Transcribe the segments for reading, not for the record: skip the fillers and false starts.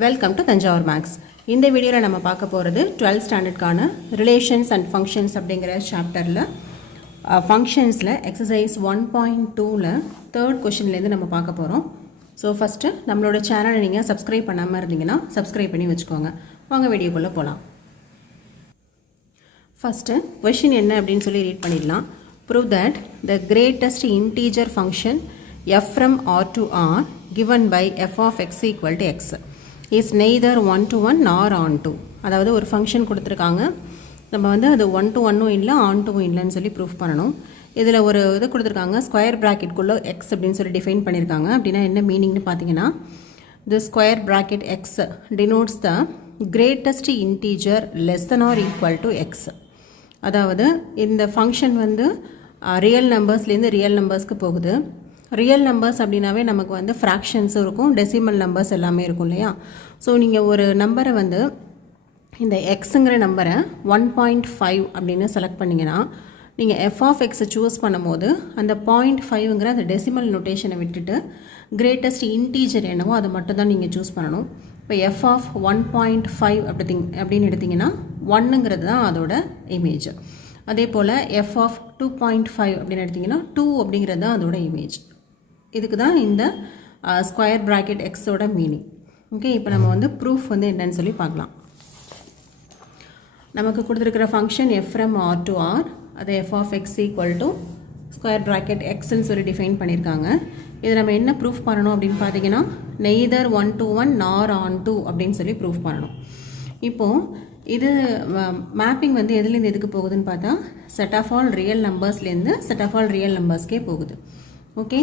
Welcome to Thanjavur maths. இந்த வீடியோவில் நம்ம பார்க்க போகிறது 12th ஸ்டாண்டர்டுக்கான ரிலேஷன்ஸ் அண்ட் ஃபங்க்ஷன்ஸ் அப்படிங்கிற சாப்டரில் ஃபங்க்ஷன்ஸில் எக்ஸசைஸ் 1.2ல் தேர்ட் கொஷின்லேருந்து நம்ம பார்க்க போகிறோம். ஸோ ஃபஸ்ட்டு நம்மளோட சேனலை நீங்கள் சப்ஸ்கிரைப் பண்ணாமல் இருந்தீங்கன்னா சப்ஸ்கிரைப் பண்ணி வச்சுக்கோங்க. வாங்க வீடியோக்குள்ளே போகலாம். ஃபஸ்ட்டு கொஷின் என்ன அப்படின்னு சொல்லி ரீட் பண்ணிடலாம். Prove that the greatest integer function f from r to r given by f of x equal to x is neither 1 to 1 nor on to. அதாவது ஒரு ஃபங்க்ஷன் கொடுத்துருக்காங்க, நம்ம வந்து அது 1 to 1 இல்லை on to இல்லைன்னு சொல்லி ப்ரூஃப் பண்ணணும். இதில் ஒரு இது கொடுத்துருக்காங்க, ஸ்கொயர் ப்ராக்கெட்குள்ளே x அப்படின்னு சொல்லி டிஃபைன் பண்ணியிருக்காங்க. அப்படின்னா என்ன மீனிங்னு பார்த்தீங்கன்னா, the square bracket x denotes the greatest integer less than or equal to x. அதாவது இந்த ஃபங்க்ஷன் வந்து ரியல் நம்பர்ஸ்லேருந்து ரியல் நம்பர்ஸ்க்கு போகுது. ரியல் நம்பர்ஸ் அப்படின்னாவே நமக்கு வந்து ஃப்ராக்ஷன்ஸும் இருக்கும், டெசிமல் நம்பர்ஸ் எல்லாமே இருக்கும் இல்லையா. ஸோ நீங்கள் ஒரு நம்பரை வந்து இந்த எக்ஸுங்கிற நம்பரை 1.5 அப்படின்னு செலக்ட் பண்ணிங்கன்னா, நீங்கள் எஃப் ஆஃப் எக்ஸை சூஸ் பண்ணும்போது அந்த 0.5ங்கிற அந்த டெசிமல் நோட்டேஷனை விட்டுட்டு கிரேட்டஸ்ட் இன்டீஜர் என்னவோ அதை மட்டும் தான் நீங்கள் சூஸ் பண்ணணும். இப்போ எஃப் ஆஃப் 1.5 அப்படின்னு எடுத்திங்கன்னா 1ங்கிறது தான் அதோட இமேஜ். அதே போல் எஃப் ஆஃப் 2.5 அப்படின்னு எடுத்திங்கன்னா 2 அப்படிங்கிறது தான் அதோட இமேஜ். இதுக்கு தான் இந்த ஸ்கொயர் ப்ராக்கெட் எக்ஸோட மீனிங். ஓகே, இப்போ நம்ம வந்து ப்ரூஃப் வந்து என்னன்னு சொல்லி பார்க்கலாம். நமக்கு கொடுத்துருக்கிற function f from R to R, அது f of x equal to square bracket எக்ஸ்ன்னு சொல்லி டிஃபைன் பண்ணியிருக்காங்க. இது நம்ம என்ன ப்ரூஃப் பண்ணணும் அப்படின்னு பார்த்தீங்கன்னா, நெய்தர் 1 to 1 நார் ஆன் 2 அப்படின்னு சொல்லி ப்ரூஃப் பண்ணணும். இப்போது இது மேப்பிங் வந்து எதுலேருந்து எதுக்கு போகுதுன்னு பார்த்தா, செட் ஆஃப் ஆல் ரியல் நம்பர்ஸ்லேருந்து செட் ஆஃப் ஆல் ரியல் நம்பர்ஸ்க்கே போகுது. ஓகே,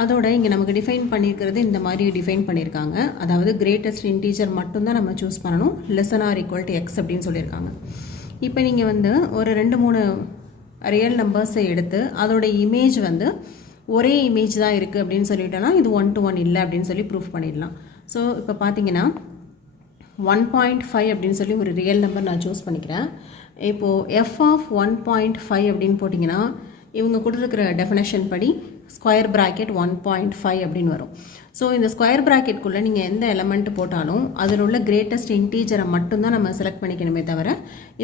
அதோட இங்கே நமக்கு டிஃபைன் பண்ணியிருக்கிறது இந்த மாதிரி டிஃபைன் பண்ணியிருக்காங்க. அதாவது கிரேட்டஸ்ட் இன்டீஜர் மட்டும்தான் நம்ம சூஸ் பண்ணணும், lesson R equal to X அப்படின்னு சொல்லியிருக்காங்க. இப்போ நீங்கள் வந்து ஒரு 2-3 ரியல் நம்பர்ஸை எடுத்து அதோட இமேஜ் வந்து ஒரே இமேஜ் தான் இருக்குது அப்படின்னு சொல்லிட்டோன்னா இது 1 to 1 இல்லை அப்படின்னு சொல்லி ப்ரூஃப் பண்ணிடலாம். ஸோ இப்போ பார்த்தீங்கன்னா 1.5 அப்படின்னு சொல்லி ஒரு ரியல் நம்பர் நான் சூஸ் பண்ணிக்கிறேன். இப்போது எஃப் ஆஃப் 1.5 அப்படின்னு போட்டிங்கன்னா இவங்க கொடுத்துருக்கிற டெஃபினேஷன் படி ஸ்கொயர் ப்ராக்கெட் 1.5 அப்படின்னு வரும். ஸோ இந்த ஸ்கொயர் ப்ராக்கெட்குள்ளே நீங்கள் எந்த எலமெண்ட் போட்டாலும் அதில் உள்ள கிரேட்டஸ்ட் இன்டீஜரை மட்டும்தான் நம்ம செலக்ட் பண்ணிக்கணுமே தவிர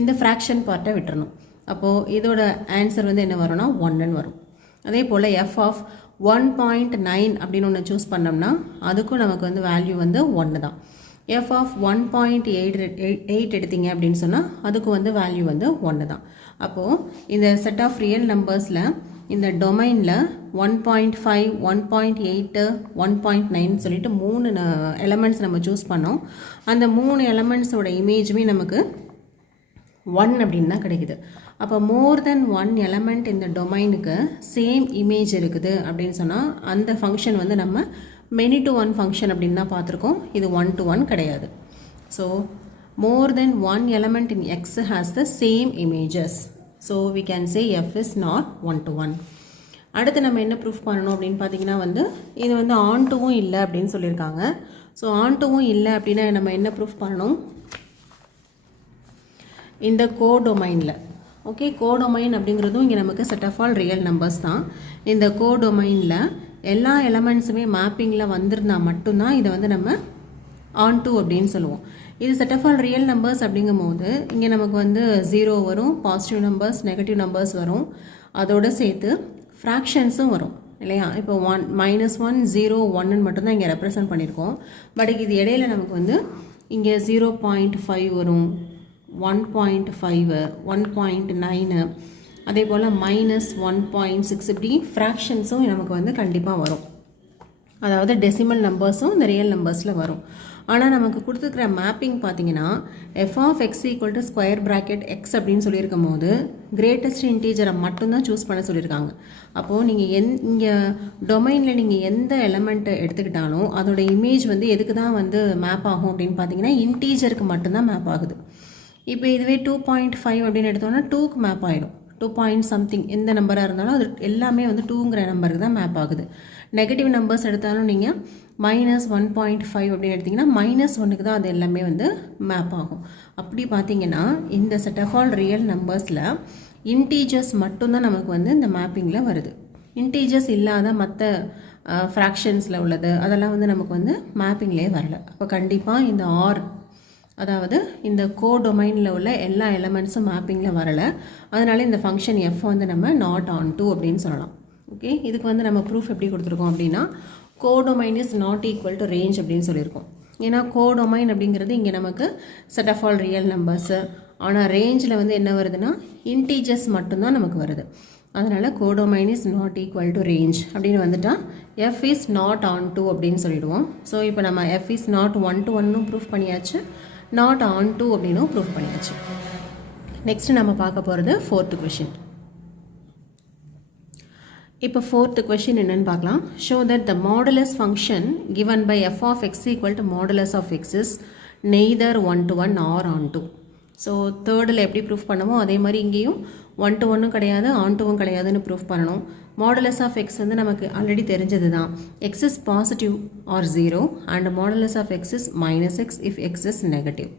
இந்த ஃப்ராக்ஷன் பார்ட்டை விட்டுறணும். அப்போது இதோட ஆன்சர் வந்து என்ன வரும்னா 1ன்னு வரும். அதே போல் எஃப் ஆஃப் 1.9 அப்படின்னு ஒன்று சூஸ் பண்ணோம்னா அதுக்கும் நமக்கு வந்து வேல்யூ வந்து 1 தான். எஃப் ஆஃப் 1.8 எடுத்தீங்க அப்படின்னு சொன்னால் அதுக்கு வந்து வேல்யூ வந்து 1 தான். அப்போது இந்த செட் ஆஃப் ரியல் நம்பர்ஸில் இந்த டொமைனில் 1.5, 1.8, 1.9 சொல்லிட்டு 3 எலமெண்ட்ஸ் நம்ம சூஸ் பண்ணோம். அந்த 3 எலமெண்ட்ஸோட இமேஜுமே நமக்கு 1 அப்படின்னு தான் கிடைக்குது. அப்போ மோர் தென் 1 எலமெண்ட் இந்த டொமைனுக்கு சேம் இமேஜ் இருக்குது அப்படின்னு சொன்னால் அந்த ஃபங்க்ஷன் வந்து நம்ம மெனி டு 1 ஃபங்க்ஷன் அப்படின்னு தான் பார்த்துருக்கோம். இது 1 to 1 கிடையாது. So more than 1 element in x has the same images. So we can say f is not 1 to 1. அடுத்து நம்ம என்ன ப்ரூஃப் பண்ணணும் அப்படின்னு பார்த்தீங்கன்னா வந்து இது வந்து ஆன் டூவும் இல்லை அப்படின்னு சொல்லியிருக்காங்க. ஸோ ஆன் டூவும் இல்லை அப்படின்னா நம்ம என்ன ப்ரூஃப் பண்ணணும், இந்த கோடொமைனில். ஓகே, கோடொமைன் அப்படிங்கிறதும் இங்கே நமக்கு set of all real numbers தான். இந்த கோடொமைனில் எல்லா எலமெண்ட்ஸுமே மேப்பிங்கில் வந்திருந்தால் மட்டும்தான் இதை வந்து நம்ம ஆன் டூ அப்படின்னு சொல்லுவோம். இது set of all real numbers அப்படிங்கும் போது இங்கே நமக்கு வந்து 0 வரும், பாசிட்டிவ் நம்பர்ஸ், நெகட்டிவ் நம்பர்ஸ் வரும், அதோடு சேர்த்து ஃப்ராக்ஷன்ஸும் வரும் இல்லையா. இப்போ 1, -1, 0, 1ன்னு மட்டும்தான் இங்கே ரெப்ரசன்ட் பண்ணியிருக்கோம். பட் இது இடையில நமக்கு வந்து இங்கே 0.5 வரும், 1.5, 1.9, அதே போல் -1.6 இப்படி ஃப்ராக்ஷன்ஸும் நமக்கு வந்து கண்டிப்பாக வரும். அதாவது டெசிமல் நம்பர்ஸும் இந்த ரியல் நம்பர்ஸில் வரும். ஆனால் நமக்கு கொடுத்துருக்கிற மேப்பிங் பார்த்தீங்கன்னா f of x equal to square bracket x அப்படின்னு சொல்லியிருக்கும் போது கிரேட்டஸ்ட் இன்டீஜரை மட்டும்தான் சூஸ் பண்ண சொல்லியிருக்காங்க. அப்போது நீங்கள் இங்கே டொமைனில் நீங்கள் எந்த எலமெண்ட்டை எடுத்துக்கிட்டாலும் அதோட இமேஜ் வந்து எதுக்கு தான் வந்து மேப் ஆகும் அப்படின்னு பார்த்தீங்கன்னா இன்டீஜருக்கு மட்டும்தான் மேப் ஆகுது. இப்போ இதுவே 2.5 அப்படின்னு எடுத்தோம்னா 2க்கு மேப் ஆகிடும். 2 something எந்த நம்பராக இருந்தாலும் அது எல்லாமே வந்து 2ங்கிற நம்பருக்கு தான் மேப் ஆகுது. நெகட்டிவ் நம்பர்ஸ் எடுத்தாலும் நீங்கள் -1.5 அப்படின்னு எடுத்திங்கன்னா -1க்கு தான் அது எல்லாமே வந்து மேப் ஆகும். அப்படி பார்த்தீங்கன்னா இந்த செட் ஆஃப் ஆல் ரியல் நம்பர்ஸில் இன்டீஜர்ஸ் மட்டும்தான் நமக்கு வந்து இந்த மேப்பிங்கில் வருது. இன்டீஜர்ஸ் இல்லாத மற்ற ஃப்ராக்ஷன்ஸில் உள்ளது அதெல்லாம் வந்து நமக்கு வந்து மேப்பிங்லேயே வரல. அப்போ கண்டிப்பாக இந்த ஆர் அதாவது இந்த கோடொமைனில் உள்ள எல்லா எலமெண்ட்ஸும் மேப்பிங்கில் வரலை. அதனால இந்த ஃபங்க்ஷன் எஃப் வந்து நம்ம நாட் ஆன் டூ அப்படின்னு சொல்லலாம். ஓகே, இதுக்கு வந்து நம்ம ப்ரூஃப் எப்படி கொடுத்துருக்கோம் அப்படின்னா codomain is not equal to range அப்படின்னு சொல்லியிருக்கோம். ஏன்னா கோடொமைன் அப்படிங்கிறது இங்கே நமக்கு set of all real numbers, ஆனால் ரேஞ்சில் வந்து என்ன வருதுன்னா இன்டீஜர்ஸ் மட்டும்தான் நமக்கு வருது. அதனால் codomain is not equal to range அப்படின்னு வந்துட்டால் f is not onto அப்படின்னு சொல்லிடுவோம். ஸோ இப்போ நம்ம f is not 1 to 1 proof பண்ணியாச்சு, நாட் ஆன் டூ அப்படின்னும் ப்ரூஃப் பண்ணியாச்சு. நெக்ஸ்ட் நம்ம பார்க்க போகிறது 4th கொஷின். இப்போ 4th கொஷின் என்னன்னு பார்க்கலாம். Show that the modulus function given by f of x equal to modulus of x is neither 1 to 1 or onto. So தேர்டில் எப்படி ப்ரூஃப் பண்ணமோ அதே மாதிரி இங்கேயும் 1 to 1 கிடையாது, ஆன் டூவும் கிடையாதுன்னு ப்ரூஃப் பண்ணணும். மாடுலஸ் ஆஃப் எக்ஸ் வந்து நமக்கு ஆல்ரெடி தெரிஞ்சது தான். X is positive or 0 and modulus of x is -x if x is negative.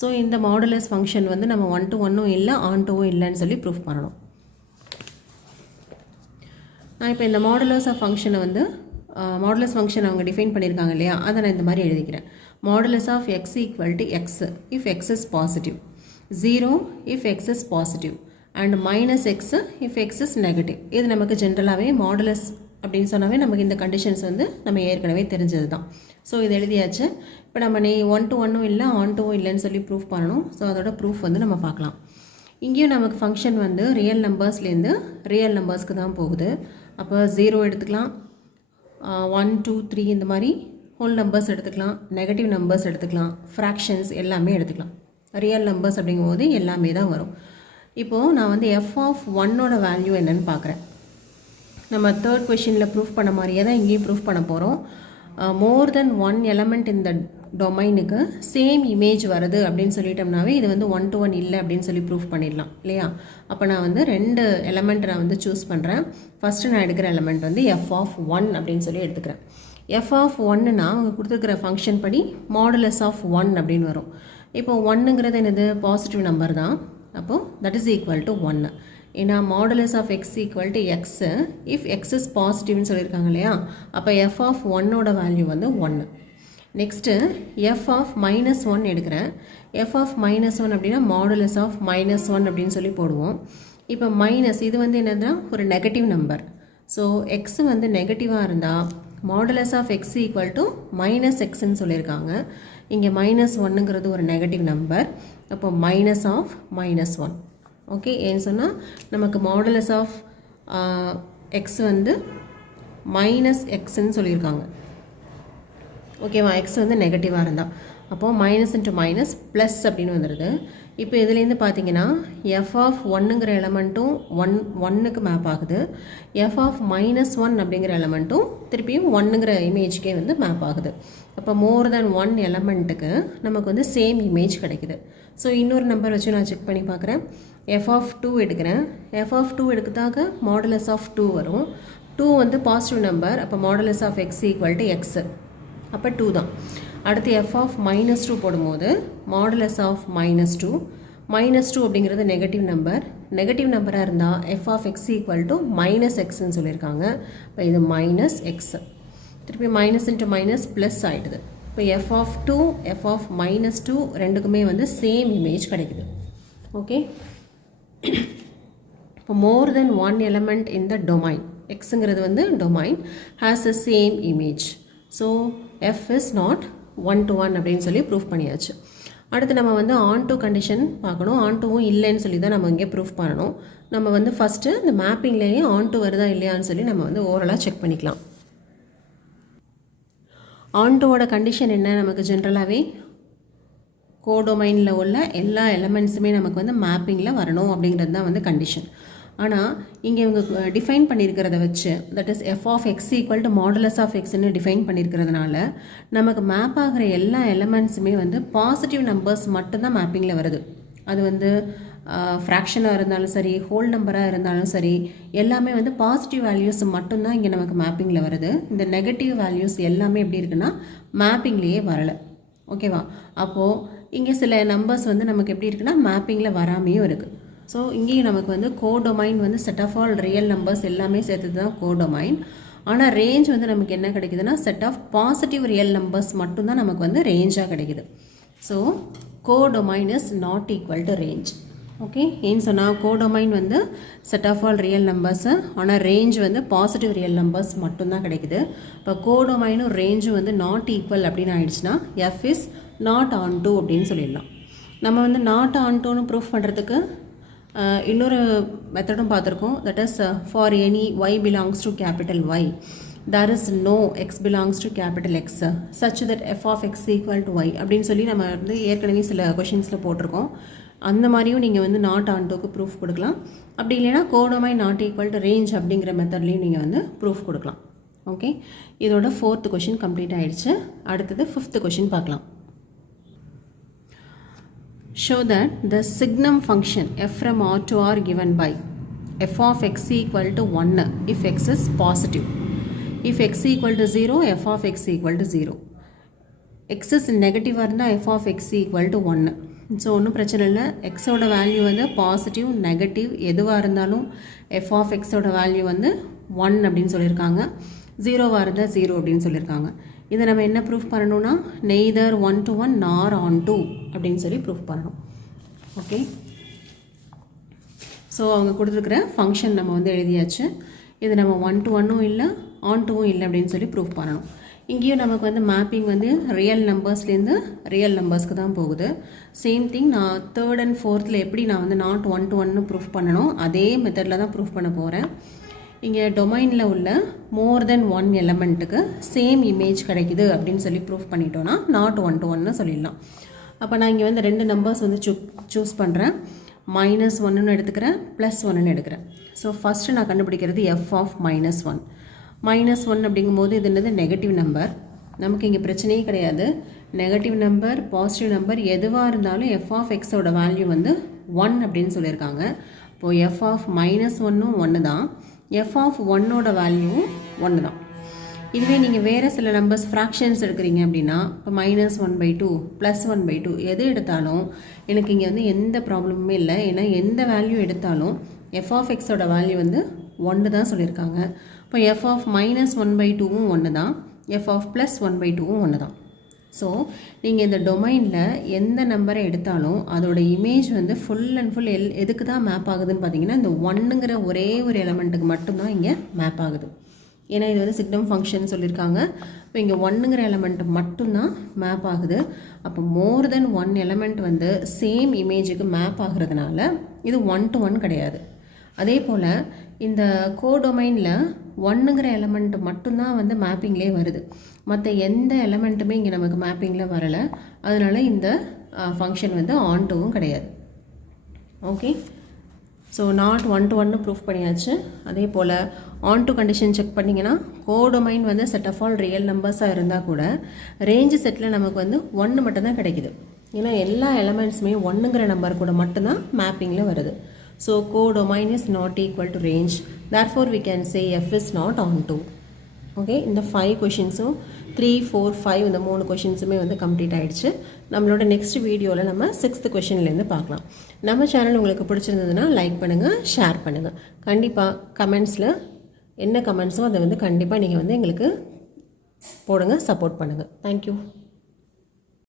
So இந்த மாடுலஸ் ஃபங்க்ஷன் வந்து நம்ம 1 to 1 இல்லை, ஆன் டூவும் இல்லைன்னு சொல்லி ப்ரூஃப் பண்ணணும். நான் இப்போ இந்த மாடுலஸ் ஆஃப் ஃபங்க்ஷனை வந்து மாடுலஸ் ஃபங்க்ஷன் அவங்க டிஃபைன் பண்ணியிருக்காங்க இல்லையா, அதை நான் இந்த மாதிரி எழுதிக்கிறேன். Modulus of x equal to x if x is positive, 0 if x is positive and -x if x is negative. இது நமக்கு ஜென்ரலாகவே மாடுலஸ் அப்படின்னு சொன்னாவே நமக்கு இந்த கண்டிஷன்ஸ் வந்து நம்ம ஏற்கனவே தெரிஞ்சது தான். ஸோ இது எழுதியாச்சு. இப்போ நம்ம 1 to 1 இல்லை, ஆன் டூவும் இல்லைன்னு சொல்லி ப்ரூஃப் பண்ணணும். ஸோ அதோட ப்ரூஃப் வந்து நம்ம பார்க்கலாம். இங்கேயும் நமக்கு ஃபங்க்ஷன் வந்து ரியல் நம்பர்ஸ்லேருந்து ரியல் நம்பர்ஸ்க்கு தான் போகுது. அப்போ 0 எடுத்துக்கலாம், 1 2 3 இந்த மாதிரி ஹோல் நம்பர்ஸ் எடுத்துக்கலாம், நெகட்டிவ் நம்பர்ஸ் எடுத்துக்கலாம், ஃப்ராக்ஷன்ஸ் எல்லாமே எடுத்துக்கலாம். ரியல் நம்பர்ஸ் அப்படிங்கும்போது எல்லாமே தான் வரும். இப்போது நான் வந்து எஃப் ஆஃப் 1ஓட வேல்யூ என்னன்னு பார்க்குறேன். நம்ம தேர்ட் கொஷினில் ப்ரூஃப் பண்ண மாதிரியே தான் இங்கேயும் ப்ரூஃப் பண்ண போகிறோம். மோர் தென் 1 எலமெண்ட் இந்த டொமைனுக்கு சேம் இமேஜ் வருது அப்படின்னு சொல்லிட்டோம்னாவே இது வந்து 1 to 1 இல்லை அப்படின்னு சொல்லி ப்ரூஃப் பண்ணிடலாம் இல்லையா. அப்போ நான் வந்து 2 எலமெண்ட் நான் வந்து சூஸ் பண்ணுறேன். ஃபஸ்ட்டு நான் எடுக்கிற எலமெண்ட் வந்து எஃப் ஆஃப் 1 அப்படின்னு சொல்லி எடுத்துக்கிறேன். எஃப் ஆஃப் 1னா அவங்க கொடுத்துருக்கிற ஃபங்க்ஷன் படி மாடுலஸ் ஆஃப் 1 அப்படின்னு வரும். இப்போ 1ங்கிறது என்னது பாசிட்டிவ் நம்பர் தான். அப்போது தட் இஸ் ஈக்குவல் டு 1. ஏன்னா modulus of x equal to x if x is பாசிட்டிவ்னு சொல்லியிருக்காங்க இல்லையா. அப்போ எஃப் ஆஃப் 1ஓட வேல்யூ வந்து 1. நெக்ஸ்ட்டு எஃப் ஆஃப் -1 எடுக்கிறேன். எஃப் ஆஃப் -1 அப்படின்னா மாடுலஸ் ஆஃப் -1 அப்படின்னு சொல்லி போடுவோம். இப்போ மைனஸ் இது வந்து என்னதுன்னா ஒரு நெகட்டிவ் நம்பர். ஸோ எக்ஸ் வந்து நெகட்டிவாக இருந்தால் modulus of x equal to -xன்னு சொல்லியிருக்காங்க. இங்கே -1ங்கிறது ஒரு நெகட்டிவ் நம்பர். அப்போ மைனஸ் ஆஃப் -1. ஓகே, ஏன்னு சொன்னால் நமக்கு மாடுலஸ் ஆஃப் எக்ஸ் வந்து -xன்னு சொல்லியிருக்காங்க. ஓகேவா, எக்ஸ் வந்து நெகட்டிவாக இருந்தால் அப்போது மைனஸ் இன்ட்டு மைனஸ் ப்ளஸ் அப்படின்னு வந்துடுது. இப்போ இதுலேருந்து பார்த்தீங்கன்னா எஃப் ஆஃப் 1ங்கிற எலமெண்ட்டும் 1க்கு மேப் ஆகுது. எஃப் ஆஃப் -1 அப்படிங்கிற எலமெண்ட்டும் திருப்பியும் 1ங்கிற இமேஜ்க்கே வந்து மேப் ஆகுது. அப்போ மோர் தென் 1 எலமெண்ட்டுக்கு நமக்கு வந்து சேம் இமேஜ் கிடைக்குது. ஸோ இன்னொரு நம்பர் வச்சு நான் செக் பண்ணி பார்க்குறேன். எஃப் ஆஃப் 2 எடுக்கிறேன். எஃப் ஆஃப் 2 எடுக்கிறதாக மாடுலஸ் ஆஃப் 2 வரும். 2 வந்து பாசிட்டிவ் நம்பர். அப்போ modulus of x equal to x, அப்போ 2 தான். அடுத்து எஃப் ஆஃப் -2 போடும்போது மாடுலஸ் ஆஃப் -2 அப்படிங்கிறது நெகட்டிவ் நம்பர். நெகட்டிவ் நம்பராக இருந்தால் f of x equal to -xன்னு சொல்லியிருக்காங்க. இப்போ இது -x, திருப்பி மைனஸ் இன்ட்டு மைனஸ் ப்ளஸ் ஆகிடுது. இப்போ எஃப் ஆஃப் 2 எஃப் ஆஃப் -2 ரெண்டுக்குமே வந்து சேம் இமேஜ் கிடைக்குது. ஓகே, இப்போ மோர் than 1 element in the domain, எக்ஸுங்கிறது வந்து domain, has a same image. So F is not 1 to 1 அப்படின்னு சொல்லி ப்ரூஃப் பண்ணியாச்சு. அடுத்து நம்ம வந்து ஆன் டூ கண்டிஷன் பார்க்கணும். ஆன் டூவும் இல்லைன்னு சொல்லி தான் நம்ம இங்கே ப்ரூஃப் பண்ணணும். நம்ம வந்து ஃபஸ்ட்டு இந்த மேப்பிங்லேயே ஆன் டூ வருதா இல்லையான்னு சொல்லி நம்ம வந்து ஓரலாக செக் பண்ணிக்கலாம். ஆன் டூவோட கண்டிஷன் என்ன, நமக்கு ஜென்ரலாகவே கோடொமைனில் உள்ள எல்லா எலமெண்ட்ஸுமே நமக்கு வந்து மேப்பிங்கில் வரணும் அப்படிங்கிறது தான் வந்து கண்டிஷன். ஆனால் இங்கே இவங்க டிஃபைன் பண்ணியிருக்கிறத வச்சு, that is f of x equal to modulus of எக்ஸ்ன்னு டிஃபைன் பண்ணியிருக்கிறதுனால நமக்கு மேப் ஆகிற எல்லா எலமெண்ட்ஸுமே வந்து பாசிட்டிவ் நம்பர்ஸ் மட்டும்தான் மேப்பிங்கில் வருது. அது வந்து ஃப்ராக்ஷனாக இருந்தாலும் சரி, ஹோல் நம்பராக இருந்தாலும் சரி, எல்லாமே வந்து பாசிட்டிவ் வேல்யூஸ் மட்டும்தான் இங்கே நமக்கு மேப்பிங்கில் வருது. இந்த நெகட்டிவ் வேல்யூஸ் எல்லாமே எப்படி இருக்குன்னா மேப்பிங்லேயே வரலை. ஓகேவா, அப்போது இங்கே சில நம்பர்ஸ் வந்து நமக்கு எப்படி இருக்குன்னா மேப்பிங்கில் வராமையும் இருக்குது. ஸோ இங்கேயும் நமக்கு வந்து கோடொமைன் வந்து set of all real numbers எல்லாமே சேர்த்து தான் கோடொமைன். ஆனால் ரேஞ்ச் வந்து நமக்கு என்ன கிடைக்குதுன்னா set of positive real numbers மட்டும்தான் நமக்கு வந்து ரேஞ்சாக கிடைக்குது. So codomain is not equal to range. Okay, ஏன்னு சொன்னால் கோடொமைன் வந்து set of all real numbers, ஆனால் ரேஞ்ச் வந்து பாசிட்டிவ் ரியல் நம்பர்ஸ் மட்டும்தான் கிடைக்குது. இப்போ கோடொமைனும் ரேஞ்சும் வந்து நாட் ஈக்குவல் அப்படின்னு ஆயிடுச்சுன்னா f is not onto அப்படின்னு சொல்லிடலாம். நம்ம வந்து நாட் ஆன் டூன்னு ப்ரூஃப் பண்ணுறதுக்கு இன்னொரு மெத்தடும் பார்த்துருக்கோம். That is for any y belongs to capital Y, there is no x belongs to capital X such that f of x equal to y அப்படின்னு சொல்லி நம்ம வந்து ஏற்கனவே சில கொஷின்ஸில் போட்டிருக்கோம். அந்த மாதிரியும் நீங்கள் வந்து நாட் ஆன் டூக்கு ப்ரூஃப் கொடுக்கலாம். அப்படி இல்லைனா codomain not equal to range அப்படிங்கிற மெத்தட்லேயும் நீங்கள் வந்து ப்ரூஃப் கொடுக்கலாம். ஓகே, இதோட 4th கொஷின் கம்ப்ளீட் ஆகிடுச்சு. அடுத்தது 5th கொஷின் பார்க்கலாம். Show that the signum function f from R to R given by f of x equal to 1 if x is positive. If x equal to 0, f of x equal to 0. x is negative இருந்தால் f of x equal to 1. So ஒன்றும் பிரச்சனை இல்லை. எக்ஸோட value வந்து positive negative எதுவாக இருந்தாலும் f of xோட value வந்து 1 அப்படின்னு சொல்லியிருக்காங்க. 0வாக இருந்தால் 0 அப்படின்னு சொல்லியிருக்காங்க. இதை நம்ம என்ன ப்ரூஃப் பண்ணணும்னா நெய்தர் 1 to 1 நார் ஆன் 2 அப்படின்னு சொல்லி ப்ரூஃப் பண்ணணும். ஓகே, ஸோ அவங்க கொடுத்துருக்குற ஃபங்க்ஷன் நம்ம வந்து எழுதியாச்சு. இது நம்ம 1 to 1ம் இல்லை ஆன் 2வும் இல்லை அப்படின்னு சொல்லி ப்ரூஃப் பண்ணணும். இங்கேயும் நமக்கு வந்து மேப்பிங் வந்து ரியல் நம்பர்ஸ்லேருந்து ரியல் நம்பர்ஸ்க்கு தான் போகுது. சேம் திங் நான் 3rd and 4th எப்படி நான் வந்து நாட் 1 to 1ன்னு ப்ரூஃப் பண்ணணும் அதே மெத்தடில் தான் ப்ரூஃப் பண்ண போகிறேன். இங்கே டொமைனில் உள்ள மோர் தென் 1 எலமெண்ட்டுக்கு சேம் இமேஜ் கிடைக்குது அப்படின்னு சொல்லி ப்ரூஃப் பண்ணிட்டோன்னா நாட் 1 to 1ன்னு சொல்லிடலாம். அப்போ நான் இங்கே வந்து 2 நம்பர்ஸ் வந்து சூஸ் பண்ணுறேன். -1ன்னு எடுத்துக்கிறேன், +1ன்னு எடுக்கிறேன். ஸோ ஃபஸ்ட்டு நான் கண்டுபிடிக்கிறது f of -1. -1 அப்படிங்கும்போது இது என்னது நெகட்டிவ் நம்பர். நமக்கு இங்கே பிரச்சனையே கிடையாது. நெகட்டிவ் நம்பர் பாசிட்டிவ் நம்பர் எதுவாக இருந்தாலும் f of xோட வேல்யூ வந்து 1 அப்படின்னு சொல்லியிருக்காங்க. இப்போது f of -1ம் 1 தான், f of 1ஓட வேல்யூ 1 தான். இதுவே நீங்கள் வேறு சில நம்பர்ஸ் ஃப்ராக்ஷன்ஸ் எடுக்கிறீங்க அப்படின்னா இப்போ -1/2 +1/2 எது எடுத்தாலும் எனக்கு இங்கே வந்து எந்த ப்ராப்ளமுமே இல்லை. ஏன்னா எந்த வேல்யூ எடுத்தாலும் f of xோட வேல்யூ வந்து 1 தான் சொல்லியிருக்காங்க. இப்போ f of -1/2வும் 1 தான், f of +1/2வும் 1 தான். ஸோ நீங்கள் இந்த டொமைனில் எந்த நம்பரை எடுத்தாலும் அதோட இமேஜ் வந்து ஃபுல் அண்ட் ஃபுல் எதுக்கு தான் மேப் ஆகுதுன்னு பார்த்தீங்கன்னா இந்த 1ங்கிற ஒரே ஒரு எலமெண்ட்டுக்கு மட்டும்தான் இங்கே மேப் ஆகுது. ஏன்னா இது வந்து சிக்னம் ஃபங்க்ஷன் சொல்லியிருக்காங்க. இப்போ இங்கே 1ங்கிற எலமெண்ட் மட்டும்தான் மேப் ஆகுது. அப்போ மோர் தென் 1 எலமெண்ட் வந்து சேம் இமேஜுக்கு மேப் ஆகுறதுனால இது 1 to 1 கிடையாது. அதே போல் இந்த கோடொமைனில் 1ங்கிற எலமெண்ட் மட்டும்தான் வந்து மேப்பிங்லேயே வருது. மற்ற எந்த எலமெண்ட்டுமே இங்கே நமக்கு மேப்பிங்கில் வரலை. அதனால் இந்த ஃபங்க்ஷன் வந்து ஆன் டூவும் கிடையாது. ஓகே, ஸோ நாட் 1 to 1ன்னு ப்ரூஃப் பண்ணியாச்சு. அதே போல் ஆன் டூ கண்டிஷன் செக் பண்ணிங்கன்னா கோடொமைன் வந்து செட் ஆஃப் ஆல் ரியல் நம்பர்ஸாக இருந்தால் கூட ரேஞ்சு செட்டில் நமக்கு வந்து 1 மட்டும்தான் கிடைக்குது. ஏன்னா எல்லா எலமெண்ட்ஸுமே 1ங்கிற நம்பர் கூட மட்டும்தான் மேப்பிங்கில் வருது. So codomain is not equal to range. Therefore we can say f is not onto. Okay, இந்த 5 கொஷின்ஸும் 3, 4, 5 இந்த 3 கொஷின்ஸுமே வந்து கம்ப்ளீட் ஆகிடுச்சு. நம்மளோட நெக்ஸ்ட் வீடியோவில் நம்ம 6th கொஷின்லேருந்து பார்க்கலாம். நம்ம சேனல் உங்களுக்கு பிடிச்சிருந்ததுன்னா லைக் பண்ணுங்கள், ஷேர் பண்ணுங்கள். கண்டிப்பாக கமெண்ட்ஸில் என்ன கமெண்ட்ஸோ அதை வந்து கண்டிப்பாக நீங்கள் வந்து எங்களுக்கு போடுங்க, சப்போர்ட் பண்ணுங்கள். தேங்க்யூ.